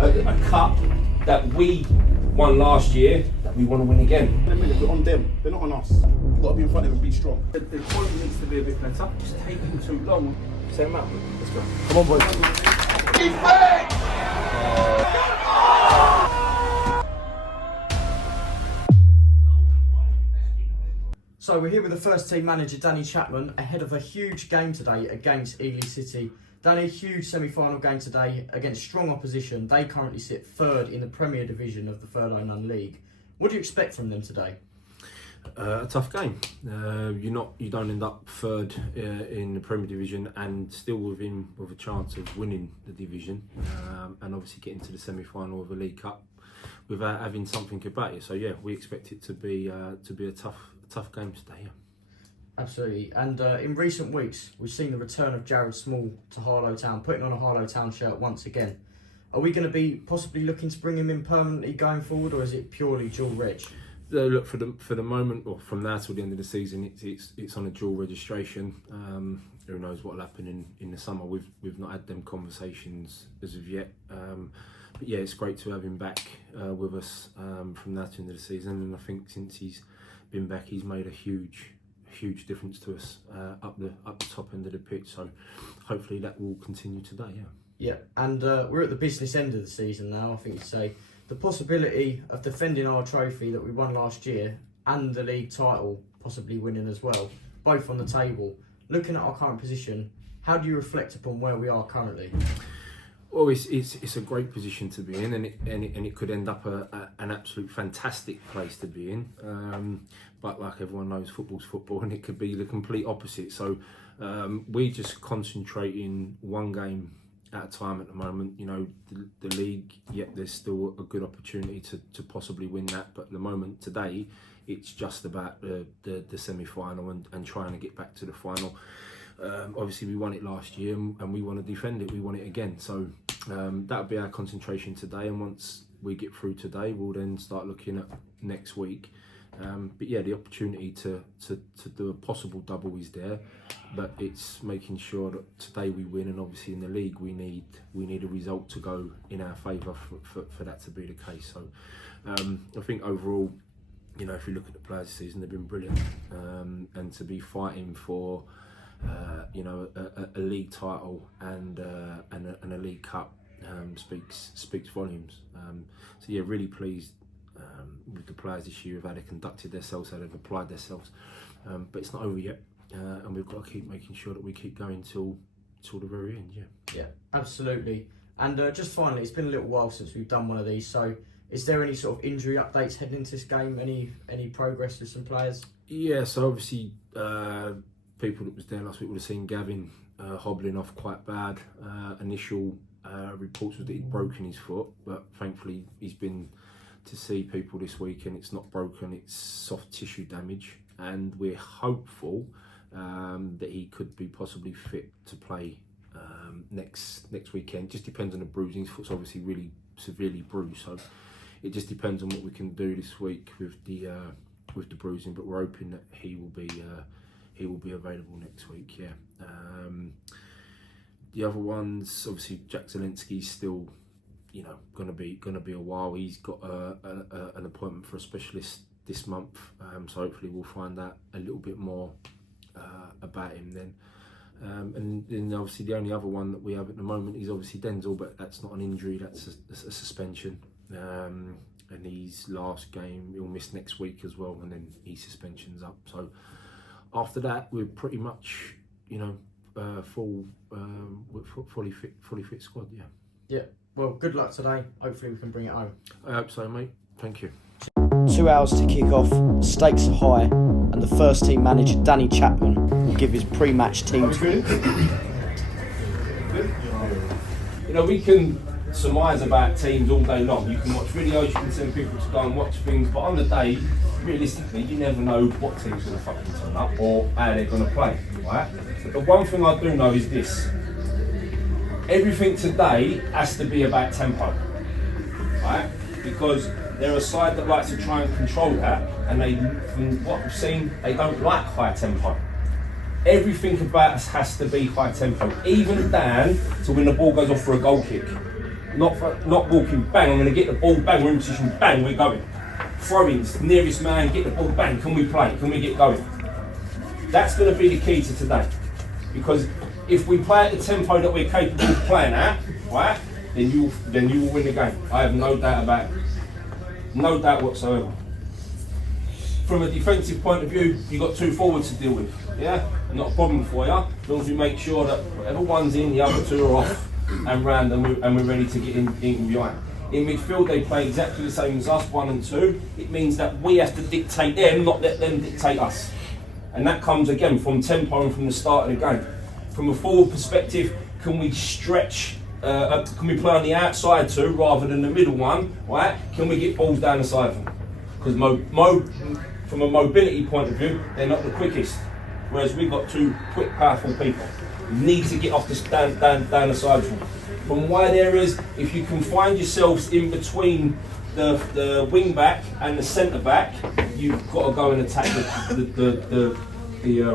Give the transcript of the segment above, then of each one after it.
a cup that we won last year that we want to win again. In a minute, we're on them, they're not on us. We've got to be in front of them and be strong. The quality needs to be a bit better. It's taking too long. Set them up. Let's go. Come on, boys. So we're here with the first team manager, Danny Chapman, ahead of a huge game today against Ely City. Danny, huge semi-final game today against strong opposition. They currently sit third in the Premier Division of the Third Island League. What do you expect from them today? A tough game. You don't end up third in the Premier Division and still with a chance of winning the division, and obviously getting to the semi-final of a League Cup without having something about you. So yeah, we expect it to be a tough game today. Yeah. Absolutely. And in recent weeks, we've seen the return of Jared Small to Harlow Town, putting on a Harlow Town shirt once again. Are we going to be possibly looking to bring him in permanently going forward, or is it purely dual reg? Look, for the moment, or from now till the end of the season, it's on a dual registration. Who knows what will happen in the summer? We've not had them conversations as of yet. But yeah, it's great to have him back with us from now to the end of the season. And I think since he's been back, he's made a huge difference to us up the top end of the pitch. So hopefully that will continue today. Yeah. Yeah, and we're at the business end of the season now. I think you'd say the possibility of defending our trophy that we won last year and the league title possibly winning as well, both on the table. Looking at our current position, how do you reflect upon where we are currently? Well, it's a great position to be in, and it could end up an absolute fantastic place to be in. But like everyone knows, football's football, and it could be the complete opposite. So we just concentrate in one game at a time at the moment. You know, the league, yet there's still a good opportunity to possibly win that. But at the moment today, it's just about the semi-final and trying to get back to the final. Obviously we won it last year and we want to defend it, we want it again. So that'll be our concentration today, and once we get through today, we'll then start looking at next week. But yeah, the opportunity to do a possible double is there, but it's making sure that today we win, and obviously in the league we need a result to go in our favour for that to be the case. So I think overall, you know, if you look at the players this season, they've been brilliant, and to be fighting for you know, a league title and a League Cup speaks volumes. So yeah, really pleased with the players this year, of how they conducted themselves, how they've applied themselves. But it's not over yet, and we've got to keep making sure that we keep going till the very end. Yeah, absolutely. And just finally, it's been a little while since we've done one of these. So, is there any sort of injury updates heading into this game? Any progress with some players? Yeah. So obviously, people that was there last week would have seen Gavin hobbling off quite bad. Initial reports was that he'd broken his foot, but thankfully he's been to see people this week and it's not broken, it's soft tissue damage, and we're hopeful that he could be possibly fit to play next weekend. Just depends on the bruising. His foot's obviously really severely bruised, so it just depends on what we can do this week with the bruising, but we're hoping that he will be available next week. Yeah. The other ones, obviously Jack Zielinski's still, you know, gonna be a while. He's got an appointment for a specialist this month, so hopefully we'll find out a little bit more about him then. And then obviously the only other one that we have at the moment is obviously Denzel, but that's not an injury, that's a suspension. And his last game, he'll miss next week as well, and then his suspension's up. So after that, we're pretty much, you know, fully fit squad. Yeah. Yeah. Well, good luck today. Hopefully we can bring it home. I hope so, mate. Thank you. 2 hours to kick off, the stakes are high, and the first team manager, Danny Chapman, will give his pre-match team talk. You know, we can surmise about teams all day long. You can watch videos, you can send people to go and watch things, but on the day, realistically, you never know what team's going to fucking turn up or how they're going to play, right? But the one thing I do know is this: everything today has to be about tempo, right? Because they're a side that likes to try and control that, and they, from what we've seen, they don't like high tempo. Everything about us has to be high tempo, even down to when the ball goes off for a goal kick. Not walking, bang, I'm going to get the ball, bang, we're in position, bang, we're going. Throw-ins, nearest man, get the ball, bang, can we play, can we get going? That's going to be the key to today. Because if we play at the tempo that we're capable of playing at, right, then you will win the game. I have no doubt about it. No doubt whatsoever. From a defensive point of view, you've got 2 forwards to deal with. Yeah? Not a problem for you, as long as we make sure that whatever one's in, the other 2 are off and round, and we're ready to get in behind. In midfield, they play exactly the same as us, 1 and 2. It means that we have to dictate them, not let them dictate us. And that comes again from tempo and from the start of the game. From a forward perspective, can we stretch? Can we play on the outside too, rather than the middle one? Right? Can we get balls down the side of them? Because from a mobility point of view, they're not the quickest. Whereas we've got 2 quick, powerful people. We need to get off down the side of them. From wide areas, if you can find yourselves in between the wing back and the centre back, you've got to go and attack the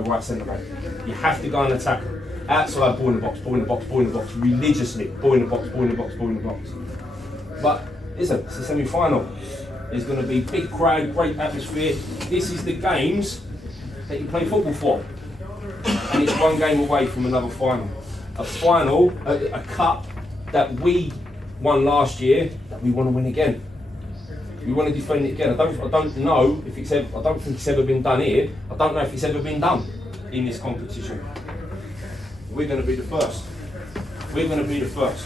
right centre back. You have to go and attack them. Outside, ball in the box, ball in the box, ball in the box, religiously, ball in the box, ball in the box, ball in the box. But listen, it's a semi-final. There's going to be big crowd, great atmosphere. This is the games that you play football for. And it's one game away from another final. A final, a cup that we won last year, that we want to win again. We want to defend it again. I don't know if it's ever, I don't think it's ever been done here. I don't know if it's ever been done in this competition. We're going to be the first. We're going to be the first.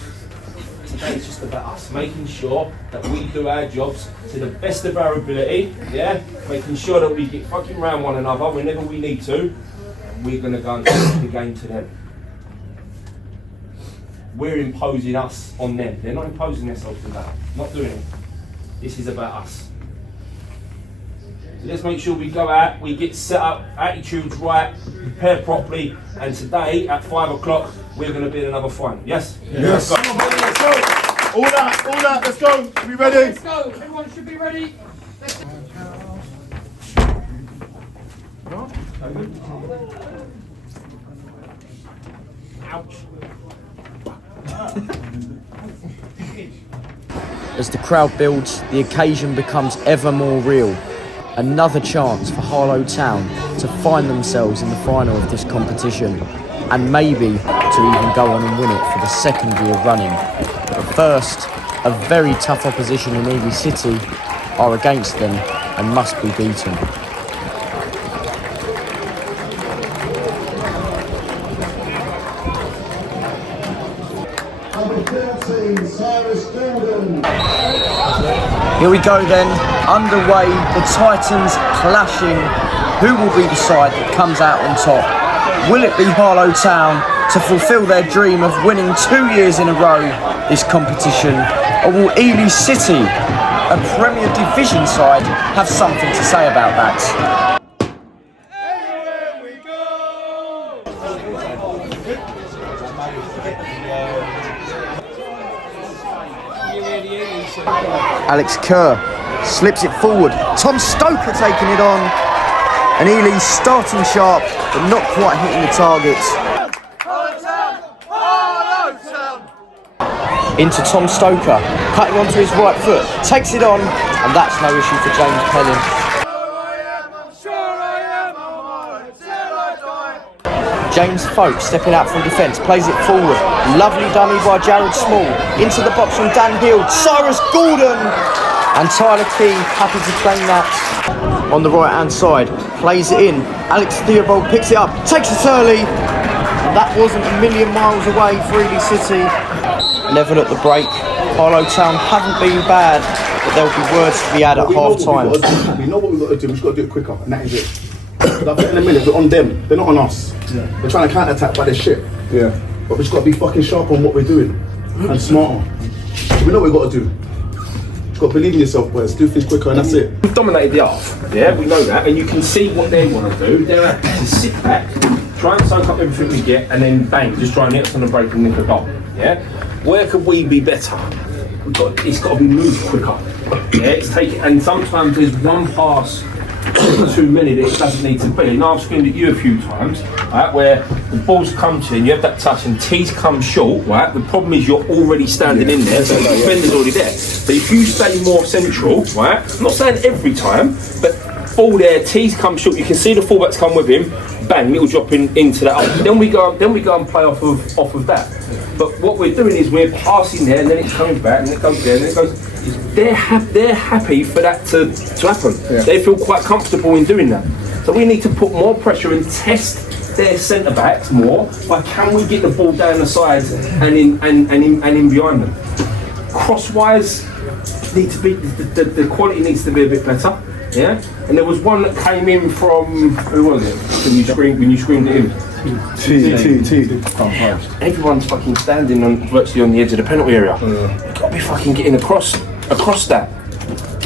Today it's just about us making sure that we do our jobs to the best of our ability, yeah? Making sure that we get fucking round one another whenever we need to. We're going to go and take the game to them. We're imposing us on them. They're not imposing themselves on that. Not doing it. This is about us. So let's make sure we go out, we get set up, attitudes right, prepare properly, and today at 5 o'clock we're going to be in another final. Yes? Yes. Let's go. Let's go. All that, let's go. Are we ready? Let's go. Everyone should be ready. Ouch. As the crowd builds, the occasion becomes ever more real. Another chance for Harlow Town to find themselves in the final of this competition, and maybe to even go on and win it for the 2nd year running. But first, a very tough opposition in Ely City are against them and must be beaten. Here we go then, underway, the Titans clashing. Who will be the side that comes out on top? Will it be Harlow Town to fulfil their dream of winning 2 years in a row this competition? Or will Ely City, a Premier Division side, have something to say about that? Alex Kerr slips it forward. Tom Stoker taking it on. And Ely starting sharp, but not quite hitting the targets. Into Tom Stoker, cutting onto his right foot, takes it on, and that's no issue for James Pellin. James Folk stepping out from defence, plays it forward. Lovely dummy by Jared Small. Into the box from Dan Hill. Cyrus Gordon! And Tyler Key happy to claim that. On the right hand side, plays it in. Alex Theobald picks it up, takes it early. And that wasn't a million miles away for Ely City. Level at the break. Harlow Town haven't been bad, but there'll be words to be had at half time. We know what we've got to do, we've just got to do it quicker, and that is it. I think in a minute, we're on them, they're not on us. Yeah. They're trying to counter-attack by their shit. Yeah. But we've just got to be fucking sharp on what we're doing, and smarter. We know what we've got to do. You've got to believe in yourself, boys, do things quicker, and that's it. We've dominated the half, yeah, we know that, and you can see what they want to do. They're happy to sit back, try and soak up everything we get, and then bang, just try and hit us on the break and nick a goal, yeah? Where could we be better? It's got to be moved quicker, yeah? It's taking, and sometimes there's one pass too many that it doesn't need to be. And I've screamed at you a few times, right, where the ball's come to you and you have that touch and T's come short, right? The problem is you're already standing in there, so the defender's already there. But if you stay more central, right? I'm not saying every time, but ball there, T's come short, you can see the fullbacks come with him, bang, little drop into that. Then we go and play off of that. But what we're doing is we're passing there and then it's coming back and it goes there and then it goes. They're happy for that to happen. Yeah. They feel quite comfortable in doing that. So we need to put more pressure and test their centre backs more. But can we get the ball down the sides and in behind them? Crosswise, need to be the quality needs to be a bit better. Yeah. And there was one that came in from who was it? When you screamed at him. T. Everyone's fucking standing virtually on the edge of the penalty area. You've got to be fucking getting across that.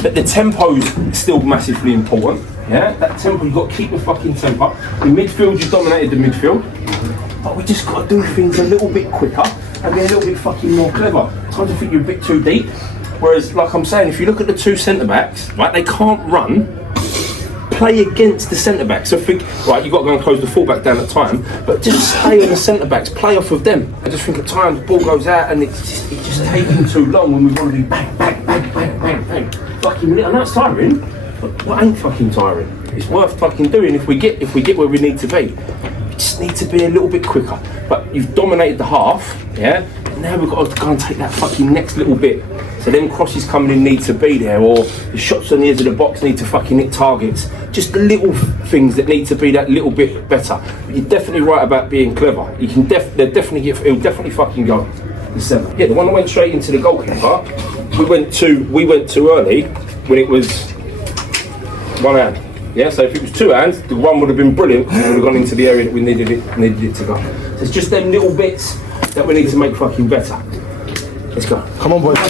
But the tempo's still massively important. Yeah, that tempo, you've got to keep the fucking tempo. In midfield, you dominated the midfield. But we just got to do things a little bit quicker and be a little bit fucking more clever. Sometimes I think you're a bit too deep. Whereas, like I'm saying, if you look at the two centre-backs, right, they can't run. Play against the centre-backs. So think, right, you've got to go and close the full-back down at time, but just stay on the centre-backs, play off of them. I just think at times the ball goes out and it's just taking too long when we want to do bang, bang, bang, bang, bang, bang. Fucking, I know it's tiring, but what ain't fucking tiring? It's worth fucking doing if we get where we need to be. We just need to be a little bit quicker. But you've dominated the half, yeah? Now we've got to go and take that fucking next little bit. So them crosses coming in need to be there, or the shots on the edge of the box need to fucking hit targets. Just the little things that need to be that little bit better. But you're definitely right about being clever. You can he'll definitely fucking go. The 7. Yeah, the one that went straight into the goalkeeper. We went too early when it was one hand. Yeah, so if it was two hands, the one would have been brilliant. It would have gone into the area that we needed it to go. So it's just them little bits that we need to make fucking better. Let's go. Come on, boys. A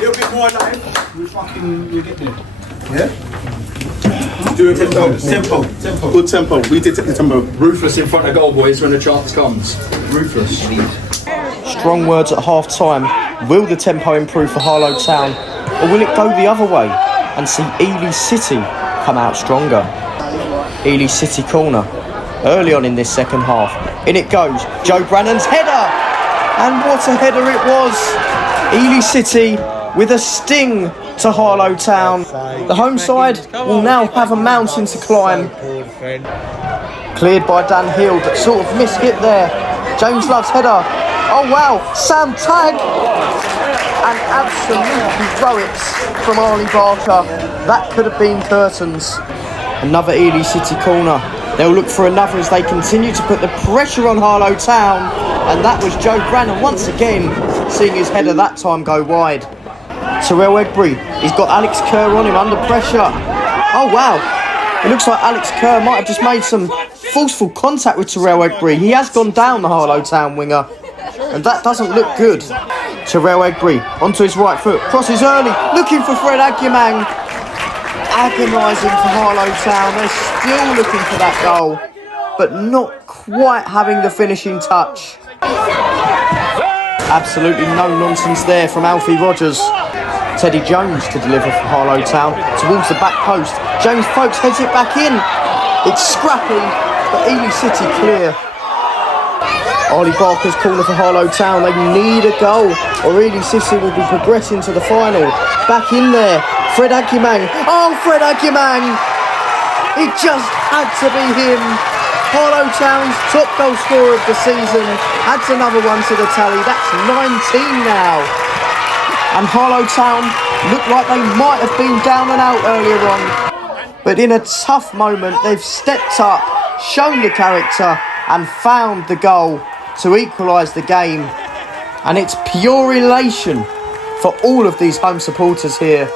little bit more alive. We'll get there. Yeah? Do a tempo. Good tempo. We did take the tempo. Ruthless in front of goal, boys, when the chance comes. Ruthless. Strong words at half-time. Will the tempo improve for Harlow Town, or will it go the other way and see Ely City come out stronger? Ely City corner. Early on in this second half. In it goes. Joe Brannan's header! And what a header it was! Ely City with a sting to Harlow Town. The home side will now have a mountain to climb. Cleared by Dan Hill, but sort of mishit there. James Love's header. Oh wow, Sam Tagg! And absolute heroics from Arlie Barker. That could have been curtains. Another Ely City corner. They'll look for another as they continue to put the pressure on Harlow Town. And that was Joe Brannan once again seeing his header that time go wide. Terrell Egbury, he's got Alex Kerr on him under pressure. Oh wow, it looks like Alex Kerr might have just made some forceful contact with Terrell Egbury. He has gone down, the Harlow Town winger, and that doesn't look good. Terrell Egbury onto his right foot, crosses early, looking for Fred Agyemang. Agonising for Harlow Town, they're still looking for that goal, but not quite having the finishing touch. Absolutely no nonsense there from Alfie Rogers. Teddy Jones to deliver for Harlow Town towards the back post. James Folkes heads it back in. It's scrappy, but Ely City clear. Arlie Barker's corner for Harlow Town. They need a goal, or Ely City will be progressing to the final. Back in there, Fred Agyemang. Oh, Fred Agyemang! It just had to be him. Harlow Town's top goal scorer of the season adds another one to the tally. That's 19 now. And Harlow Town looked like they might have been down and out earlier on. But in a tough moment, they've stepped up, shown the character and found the goal to equalise the game. And it's pure elation for all of these home supporters here.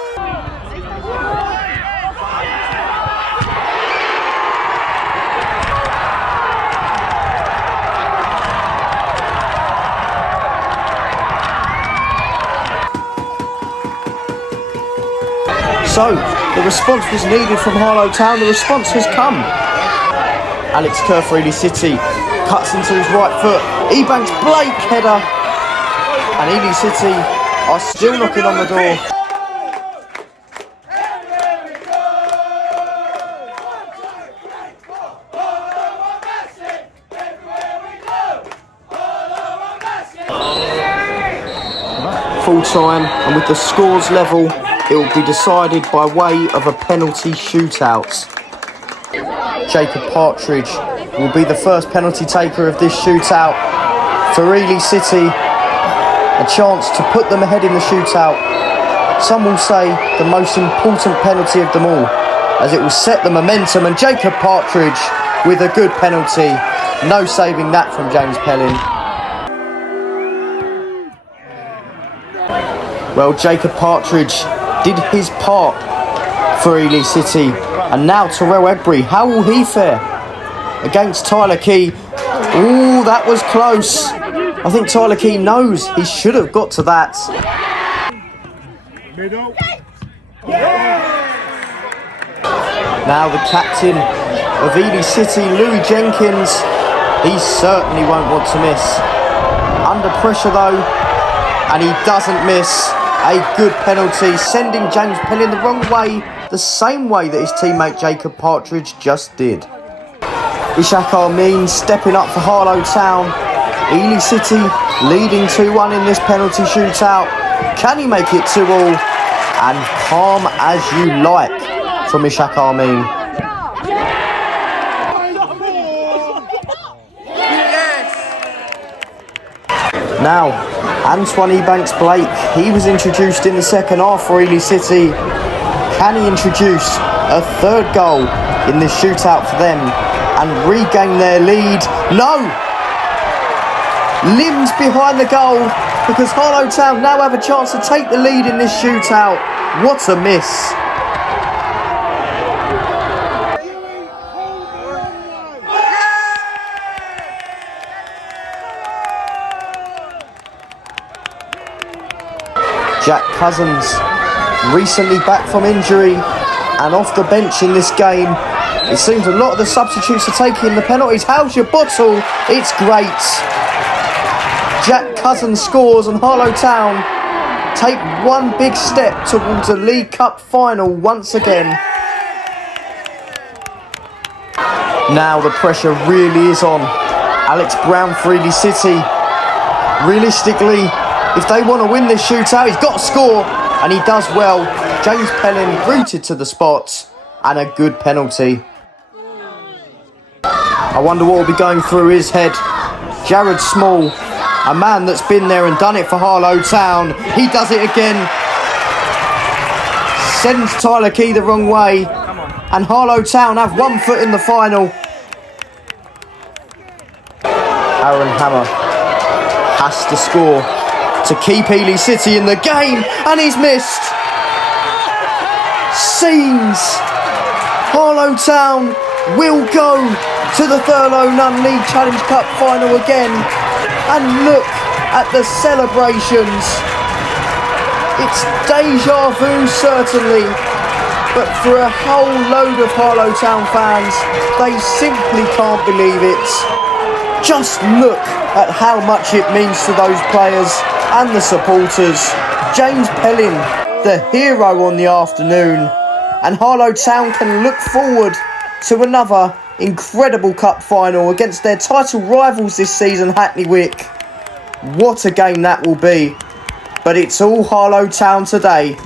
So, the response was needed from Harlow Town. The response has come. Alex Kerr for Ely City cuts into his right foot. Ebanks Blake header. And Ely City are still knocking on the door. full-time, and with the scores level, it will be decided by way of a penalty shootout. Jacob Partridge will be the first penalty taker of this shootout. For Ely City, a chance to put them ahead in the shootout. Some will say the most important penalty of them all, as it will set the momentum, and Jacob Partridge with a good penalty. No saving that from James Pellin. Well, Jacob Partridge did his part for Ely City. And now Terrell Egbry, how will he fare against Tyler Key? Ooh, that was close. I think Tyler Key knows he should have got to that. Now the captain of Ely City, Louis Jenkins, he certainly won't want to miss. Under pressure though, and he doesn't miss. A good penalty, sending James Pellin the wrong way, the same way that his teammate Jacob Partridge just did. Ishak Amin stepping up for Harlow Town. Ely City leading 2-1 in this penalty shootout. Can he make it 2-2? And calm as you like from Ishak Amin. Now, Antoine Ebanks-Blake, he was introduced in the second half for Ely City. Can he introduce a third goal in this shootout for them and regain their lead? No! Limbs behind the goal, because Harlow Town now have a chance to take the lead in this shootout. What a miss. Jack Cousins, recently back from injury and off the bench in this game. It seems a lot of the substitutes are taking the penalties. How's your bottle? It's great. Jack Cousins scores and Harlow Town take one big step towards a League Cup final once again. Now the pressure really is on Alex Brown for Ely City. Realistically, if they want to win this shootout, he's got to score, and he does well. James Pellin rooted to the spot, and a good penalty. I wonder what will be going through his head. Jared Small, a man that's been there and done it for Harlow Town. He does it again. Sends Tyler Key the wrong way, and Harlow Town have 1 foot in the final. Aaron Hammer has to score to keep Ely City in the game, and he's missed. Scenes. Harlow Town will go to the Thurlow Nunn League Challenge Cup final again, and look at the celebrations. It's deja vu certainly, but for a whole load of Harlow Town fans, they simply can't believe it. Just look at how much it means to those players and the supporters. James Pellin, the hero on the afternoon, and Harlow Town can look forward to another incredible cup final against their title rivals this season, Hackney Wick. What a game that will be. But it's all Harlow Town today,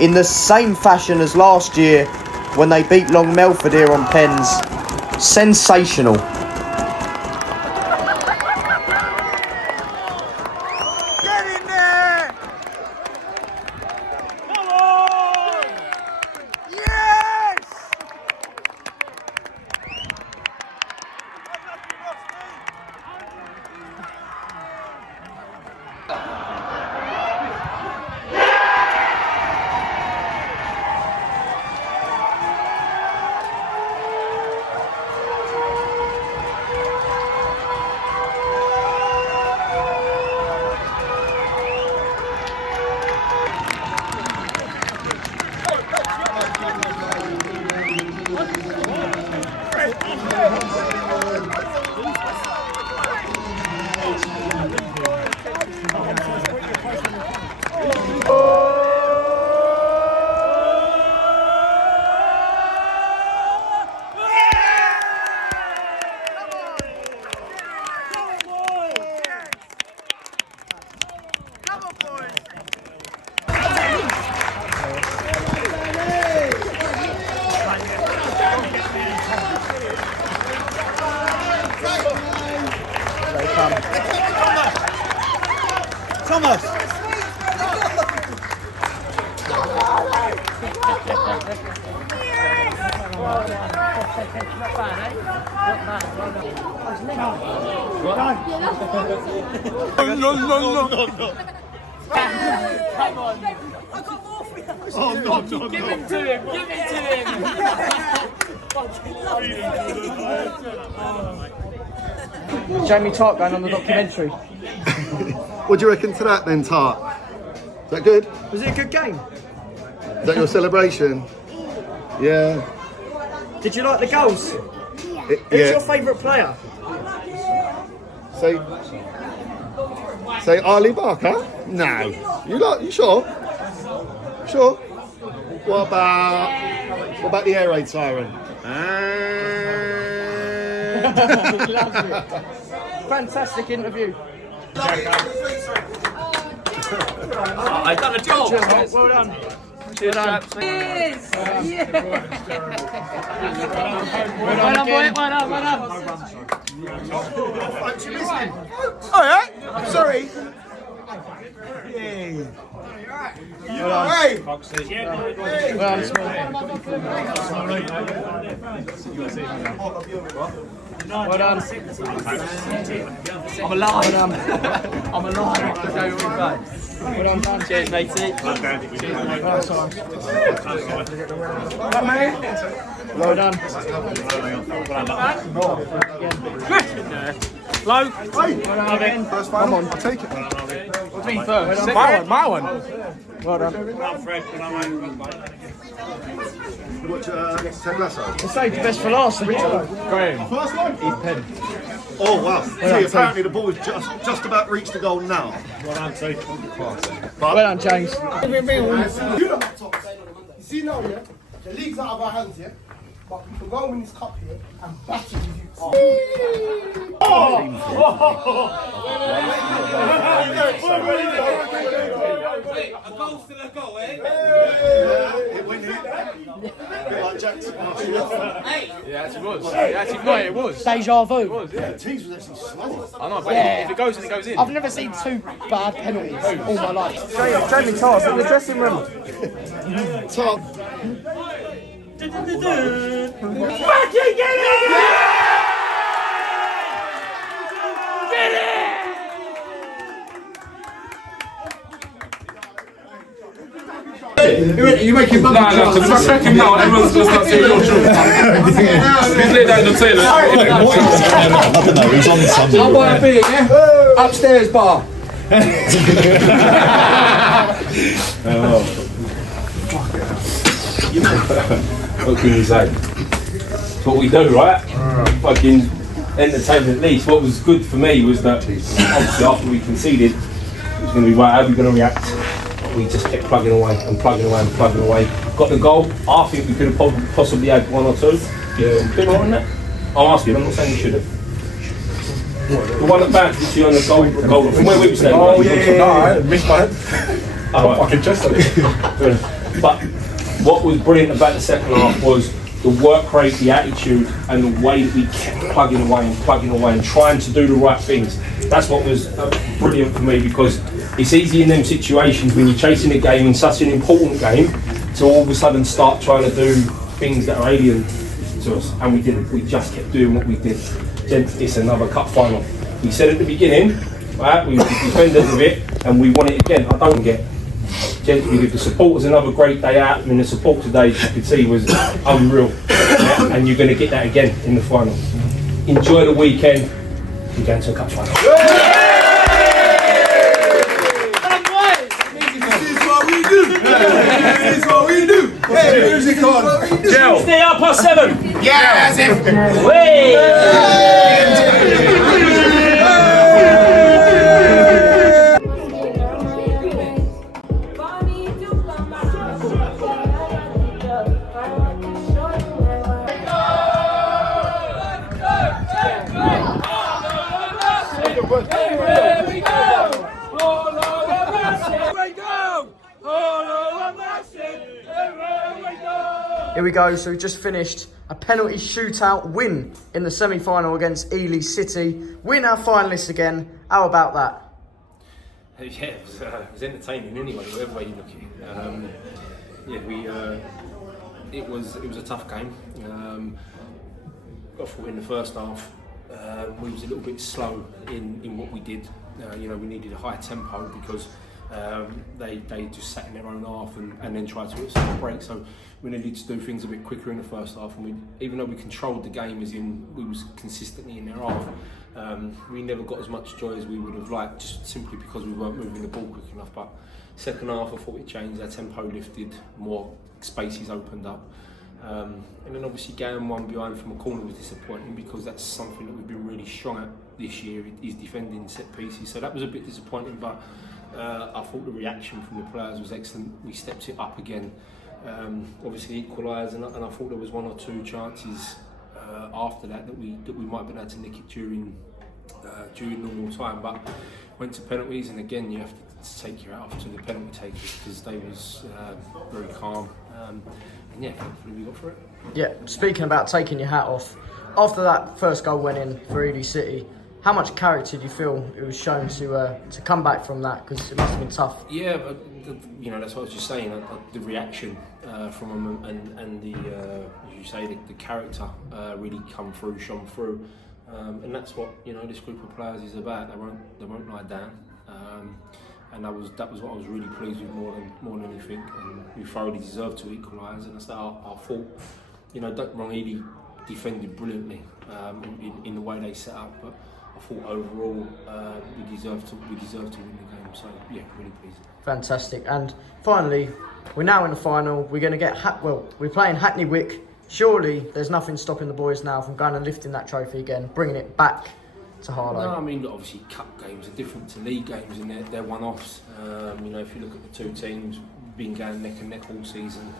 in the same fashion as last year when they beat Long Melford here on Pens. Sensational. Jamie Tart going on the documentary. What do you reckon to that then, Tart? Is that good? Was it a good game? Is that your celebration? Yeah. Did you like the goals? Who's your favourite player? Say Ali Barker? No. You sure? Sure. What about the air raid siren? Fantastic interview. I done a job. Well done. Cheers, chaps. Cheers. Well done, boy. Well done. All right. Sorry. Hey. Hey. Well done. I'm alive. I'm alive. Well done, Dan. Cheers, matey. Well done. Low. First final? Come on, I'll take it. What's me first? My one. Well done. You watch Ted Lasso? I saved the best for last. Graham. First one? Oh wow. See, apparently the ball has just about reached the goal now. Well done, James. You see now, yeah, the league's out of our hands, yeah, but we can go and win this cup here and battle with you. A goal still a goal, eh? It went in. Like Jackson. Yeah, actually was. It was. Deja vu. Teams was actually slow. I know, but if it goes in, it goes in. I've never seen two bad penalties all my life. Jamie Tart in the dressing room. Top. You making bubble No, because if I crack him now, everyone's going to start saying you're true. He's laid that in the toilet. I don't know, he's on something. I'll buy a beer, yeah? Upstairs bar. What can you say? It's what we do, right? Fucking entertainment at least. What was good for me was that obviously after we conceded, it was going to be right, how are we going to react? We just kept plugging away and plugging away and plugging away. Got the goal. I think we could have possibly had one or two. Bit more than that. I'm asking, I'm not saying we should have. The one that bounced you on the goal from where we were standing. Oh, yeah. No, I missed my head. Oh, right. Fucking chest on it. But what was brilliant about the second half was the work rate, the attitude, and the way that we kept plugging away and trying to do the right things. That's what was brilliant for me, because it's easy in them situations when you're chasing a game in such an important game to all of a sudden start trying to do things that are alien to us, and we didn't. We just kept doing what we did. Gents, it's another cup final. We said at the beginning, right, we were defenders of it, and we won it again. I don't get. Gents, the support was another great day out. I mean, the support today, as you could see, was unreal, yeah? And you're going to get that again in the final. Enjoy the weekend. We're going to a cup final. This is what we do. Hey, music on. Gel. Stay up past 7. Yes. Here we go, so we just finished a penalty shootout win in the semi-final against Ely City. We're now finalists again. How about that? Yeah, it was entertaining anyway, whatever way you look at it. it was a tough game. I thought in the first half we was a little bit slow in what we did. We needed a high tempo because they just sat in their own half and then tried to hit us a break. So we needed to do things a bit quicker in the first half. And even though we controlled the game, as in we was consistently in their half, we never got as much joy as we would have liked, just simply because we weren't moving the ball quick enough. But second half, I thought it changed. Our tempo lifted, more spaces opened up. And then obviously going one behind from a corner was disappointing, because that's something that we've been really strong at this year, is defending set pieces. So that was a bit disappointing, but I thought the reaction from the players was excellent. We stepped it up again, obviously equalised, and I thought there was one or two chances after that we might have been able to nick it during normal time, but went to penalties, and again you have to take your hat off to the penalty takers, because they was very calm, and yeah, hopefully we got through it. Yeah, speaking about taking your hat off, after that first goal went in for Ely City, how much character do you feel it was shown to come back from that? Because it must have been tough. Yeah, but that's what I was just saying. The reaction from them and the, as you say, the character really shone through, and that's what this group of players is about. They won't lie down, and that was what I was really pleased with more than anything. And we thoroughly deserved to equalise. And that's our fault. Don't get me wrong, Ely defended brilliantly in the way they set up, but I thought overall we deserved to win the game. So yeah, really pleased. Fantastic. And finally, we're now in the final. We're going to get we're playing Hackney Wick. Surely there's nothing stopping the boys now from going and lifting that trophy again, bringing it back to Harlow. No, I mean obviously cup games are different to league games, and they're one-offs. If you look at the two teams, been going neck and neck all season.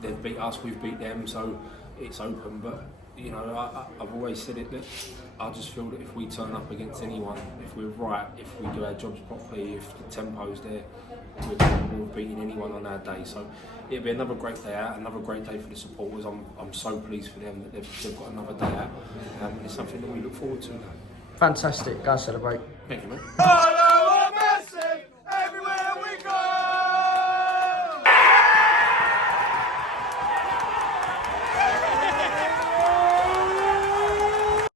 They've beat us, we've beat them, so it's open. But I've always said it, that I just feel that if we turn up against anyone, if we're right, if we do our jobs properly, if the tempo's there, we're capable of beating anyone on our day. So it'll be another great day out, another great day for the supporters. I'm so pleased for them that they've got another day out, and it's something that we look forward to now. Fantastic. Go and celebrate. Thank you, mate.